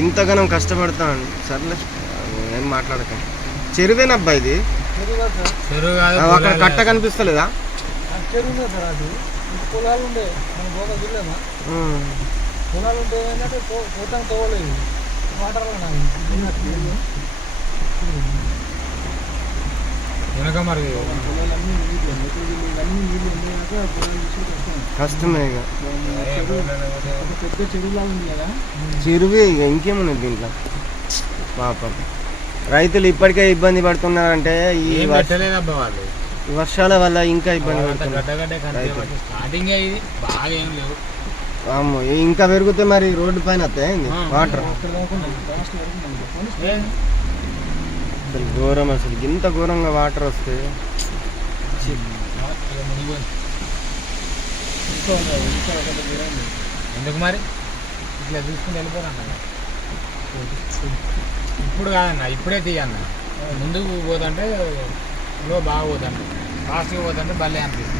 ఇంతగానం కష్టపడతాను సర్లే ఏం మాట్లాడక. చెరువేనబ్బా ఇది, అక్కడ కట్ట కనిపిస్తలేదా? పొలాలు ఉండే మన పోగా చూడలేమా, పొలాలు ఉంటే ఏంటంటే పోతాం తోవలేదు వాటర్ వెనక మరి కష్టమే ఇక. పెద్ద చెరువులా ఉంది కదా, చెరువే ఇక, ఇంకేమున్నది దీంట్లో. పాపం రైతులు ఇప్పటికే ఇబ్బంది పడుతున్నారంటే ఈ వర్షాల వల్ల ఇంకా ఇబ్బంది పడుతున్నారు. ఇంకా పెరిగితే మరి రోడ్డు పైన వస్తాయి వాటర్. అసలు ఘోరం, అసలు ఇంత ఘోరంగా వాటర్ వస్తే ఎందుకు మరి ఇట్లా చూసుకుని వెళ్ళిపోరన్న. ఇప్పుడు కాదన్న, ఇప్పుడే తీయన్న. ముందుకు పోతుంటే బాగా పోతుంటే ఫాస్ట్గా పోతుంటే భలే అనిపిస్తుంది.